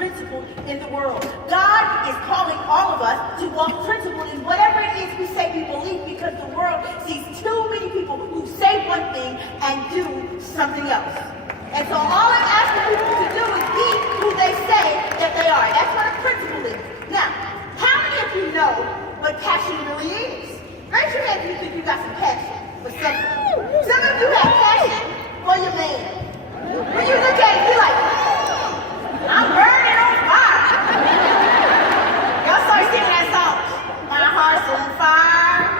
principled in the world. God is calling all of us to walk principled in whatever it is we say we believe, because the world sees too many people who say one thing and do something else. And so all I'm asking people to do is be who they say that they are. That's what a principle is. Now, how many of you know what passion really is? Raise your hand if you think you got some passion for something. Some of you have passion for your man. When you look at it, you're like, I'm burning on fire. Y'all start singing that song. My heart's on fire.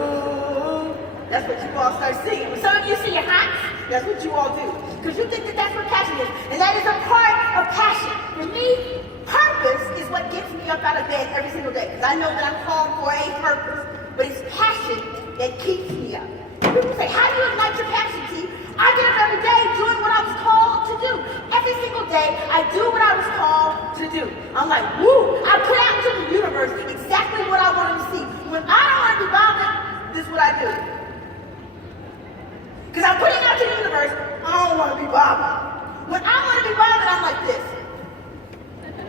Ooh. That's what you all start singing. When some of you see your hot, that's what you all do. Because you think that that's what passion is. And that is a part of passion. For me, purpose is what gets me up out of bed every single day. Because I know that I'm called for a purpose. But it's passion that keeps me up. People say, how do you ignite your passion? See, I get up every day doing what I was called to do. Every single day, I do what I was called to do. I'm like, woo! I put out to the universe exactly what I want to see. When I don't want to be bothered, this is what I do. Because I'm putting out to the universe, I don't want to be bothered. When I want to be bothered, I'm like this.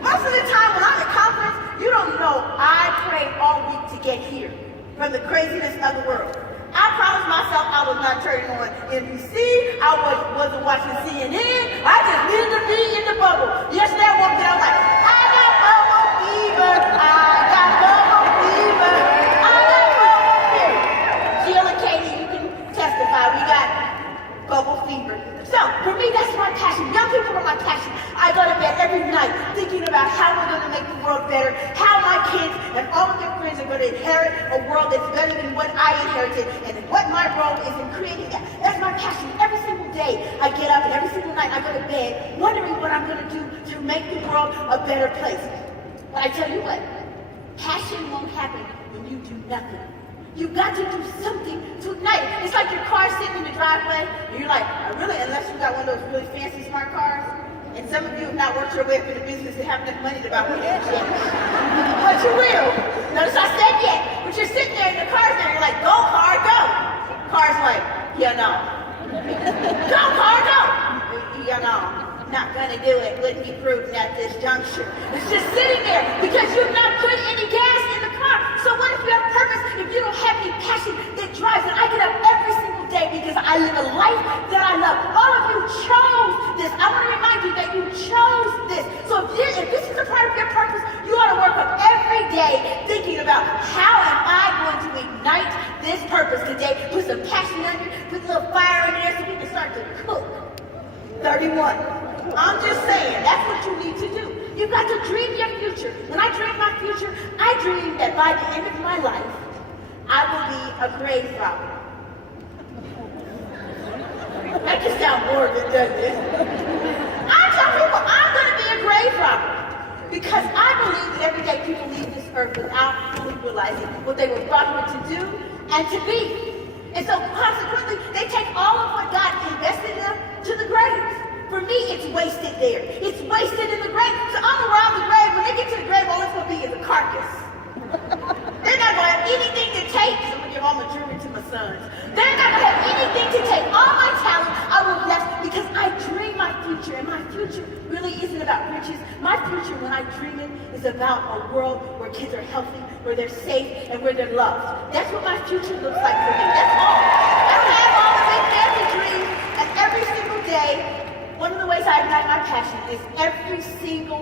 Most of the time when I'm at conference, you don't know I pray all week to get here from the craziness of the world. I promised myself I was not turning on NBC. I wasn't watching CNN. I just needed to be in the bubble. Yesterday I woke up, I was like, I got bubble fever. I got bubble fever. I got bubble fever. Jill and Katie, you can testify. We got bubble fever. So, for me, that's my passion. Young people are my passion. I go to bed every night thinking about how we're going to make the world better, how my kids and all of their friends are going to inherit a world that's better than what I inherited, and what my role is in creating that. That's my passion. Every single day I get up, and every single night I go to bed wondering what I'm going to do to make the world a better place. But I tell you what, passion won't happen when you do nothing. You've got to do something to ignite it. It's like your car sitting in the driveway, and you're like, unless you got one of those really fancy smart cars, and some of you have not worked your way up in the business and have enough money to buy one of those yet. But you will. Notice I said yet. But you're sitting there and the car's there, you're like, go car, go. Car's like, yeah, no. Go car, go. Yeah, no. Not gonna do it. Wouldn't be prudent at this juncture. It's just sitting there because you've not put any gas in the car. So what if you have purpose, if you don't have any passion that drives it? I get up every single day because I live a life that I love. All of you chose this. I want to remind you that you chose this. So if this is a part of your purpose, you ought to work up every day thinking about how am I going to ignite this purpose today? Put some passion under it, put a little fire in there so we can start to cook. 31. I'm just saying, that's what you need to do. You've got to dream your future. When I dream my future, I dream that by the end of my life, I will be a grave robber. That just sounds morbid, doesn't it? I tell people I'm going to be a grave robber because I believe that every day people leave this earth without fully realizing what they were brought here to do and to be. And so consequently, they take all of what God invested in them to the grave. For me, it's wasted there. It's wasted in the grave. So I'm around the grave. When they get to the grave, all it's going to be is a carcass. They're not going to have anything to take. So I'm going to give all my jewelry to my sons. They're not going to have anything to take. All my talent I will bless because I dream my future. And my future really isn't about riches. My future, when I dream it, is about a world where kids are healthy, where they're safe, and where they're loved. That's what my future looks like for me. That's all. I don't have all the big fancy dreams. And every single day, one of the ways I ignite my passion is every single